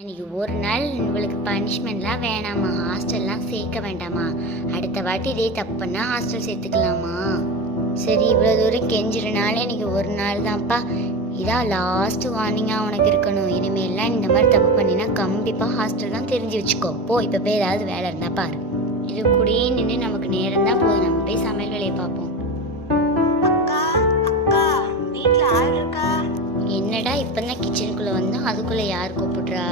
அன்றைக்கி ஒரு நாள் இவளுக்கு பனிஷ்மெண்ட்லாம் வேணாமா, ஹாஸ்டல்லாம் சேர்க்க வேண்டாமா. அடுத்த வாட்டி இதே தப்பு பண்ணால் ஹாஸ்டல் சேர்த்துக்கலாமா. சரி, இவ்வளோ தூரம் கெஞ்சிறனால இன்றைக்கி ஒரு நாள் தான்ப்பா. இதான் லாஸ்ட் வார்னிங்காக உனக்கு இருக்கணும். இனிமேல்லாம் இந்த மாதிரி தப்பு பண்ணினா கண்டிப்பாக ஹாஸ்டல் தான் தெரிஞ்சு வச்சுக்கோ. போ, இப்போ போய் ஏதாவது வேலை இருந்தால் பாரு. இது கூடயே நின்று நமக்கு நேரம் தான் போதும். நம்ம போய் சமையல் வேலையை பார்ப்போம். என்னடா இப்பதான் கிச்சனுக்குள்ள வந்தோம், அதுக்குள்ள யார் கூப்பிடுறா?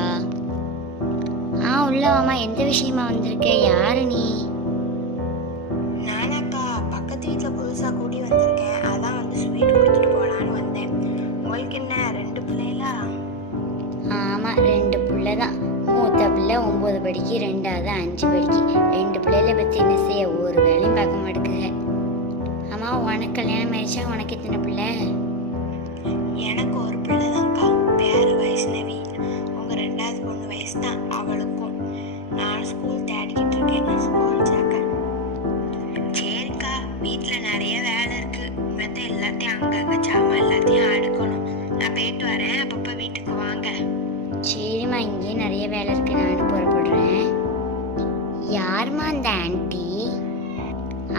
உள்ள வாமா. எந்த விஷயமா வந்திருக்க? யாரு நீ? நானக்கா பக்கத்து வீட்டுல புதுசா கூடி வந்திருக்கேன். அதான் வந்து ஸ்வீட் கொடுத்துட்டு போலான்னு வந்தேன். உங்களுக்கு என்ன, 2 பிள்ளைகளா? ஆமா, 2 பிள்ளை தான். மூத்த பிள்ளை 9 படிக்கு, 2வது 5 படிக்கு. 2 பிள்ளைகளை பத்தி என்ன செய்ய, ஒரு வேலையும் பார்க்க மாட்டேங்குது. ஆமா, உனக்கு கல்யாணம் ஆயிடுச்சா? உனக்கு எத்தனை பிள்ளை? எனக்கு ஒரு பிள்ளை தான்க்கா, பேரு வைஷ்ணவி. உங்க 2வது பொண்ணு வயசு தான் அவளுக்கும். நானும் ஸ்கூல் தேடிக்கிட்டு இருக்கேன், நான் ஸ்கூல் சேர்க்க. சரிக்கா, வீட்டுல நிறைய வேலை இருக்கு. மத்த எல்லாத்தையும் அங்கங்க சாமான் எல்லாத்தையும் அடுக்கணும். நான் போயிட்டு வரேன், அப்பப்ப வீட்டுக்கு வாங்க. சரிம்மா, இங்கே நிறைய வேலை இருக்கு, நானும் புறப்படுறேன். யாருமா அந்த ஆன்ட்டி?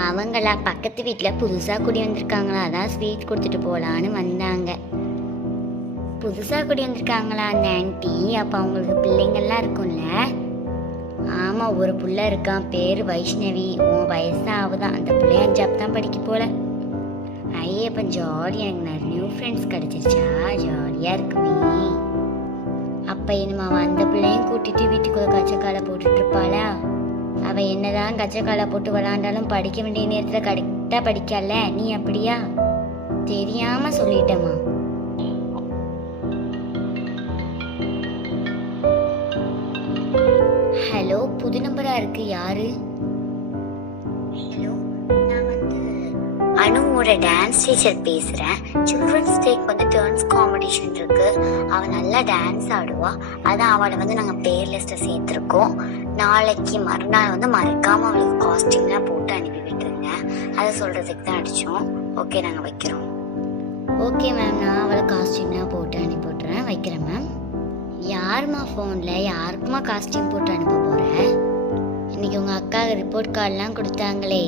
அவங்களா பக்கத்து வீட்டில் புதுசாக குடி வந்திருக்காங்களா, அதான் ஸ்வீட் கொடுத்துட்டு போகலான்னு வந்தாங்க. புதுசாக குடி வந்திருக்காங்களா அந்த ஆன்ட்டி? அப்போ அவங்களுக்கு பிள்ளைங்கள்லாம் இருக்கும்ல? ஆமாம், ஒரு பிள்ளை இருக்கான், பேர் வைஷ்ணவி. உன் வயசு ஆகுதான். அந்த பிள்ளைய 5ஆவது தான் படிக்க போல. ஐயே, அப்போ ஜாலி. எனக்கு நிறைய நியூ ஃப்ரெண்ட்ஸ் கிடச்சிருச்சா, ஜாலியாக இருக்குமே. அப்போ என்னமா அந்த பிள்ளையும் கூட்டிட்டு வீட்டுக்குள்ள கச்சக்காலை போட்டுட்டு இருப்பாளா? அவள் என்னதான் கச்சக்காலை போட்டு விளாண்டாலும் படிக்க வேண்டிய நேரத்தில் கரெக்டாக படிக்கல. நீ அப்படியா? தெரியாம சொல்லிட்டேம்மா. ஹலோ, புது நம்பரா இருக்கு. யாரு? ஹலோ, நான் வந்து அனுவோட டான்ஸ் டீச்சர் பேசுறேன். சில்ட்ரன்ஸ் டேக்கு வந்து டான்ஸ் காம்படிஷன் இருக்கு. அவள் நல்லா டான்ஸ் ஆடுவா. அதான் அவளை வந்து நாங்கள் பேர் லிஸ்ட்டை சேர்த்துருக்கோம். நாளைக்கு மறுநாள் வந்து மறக்காம அவளுக்கு காஸ்டியூம்லாம் போட்டு அனுப்பி விட்டுருங்க. அதை சொல்றதுக்கு தான் அடிச்சோம். ஓகே, நாங்கள் வைக்கிறோம். ஓகே மேம், நான் அவளை காஸ்டியூம்லாம் போட்டு அனுப்பி விட்டுறேன். வைக்கிறேன் மேம். யாருமா ஃபோனில்? யாருக்குமா காஸ்டியூம் போட்டு அனுப்ப போகிற? இன்னைக்கு உங்கள் அக்கா ரிப்போர்ட் கார்டெலாம் கொடுத்தாங்களே,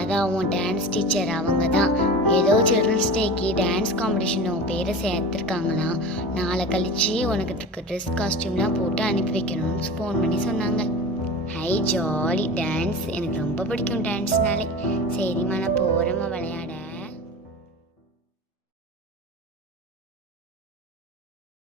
அதான் உன் டான்ஸ் டீச்சர் அவங்க தான். ஏதோ சில்ட்ரன்ஸ் டேக்கு டான்ஸ் காம்படிஷன் உன் பேரை சேர்த்துருக்காங்களாம். நாளை கழிச்சு உனக்கு ட்ரெஸ் காஸ்டியூம்லாம் போட்டு அனுப்பி வைக்கணும்னு ஃபோன் பண்ணி சொன்னாங்க. High, jolly dance. எனக்கு ரொம்ப பிடிக்கும் டான்ஸ்னாலே. சரிம்மா, நான் போகிறேம்மா விளையாட.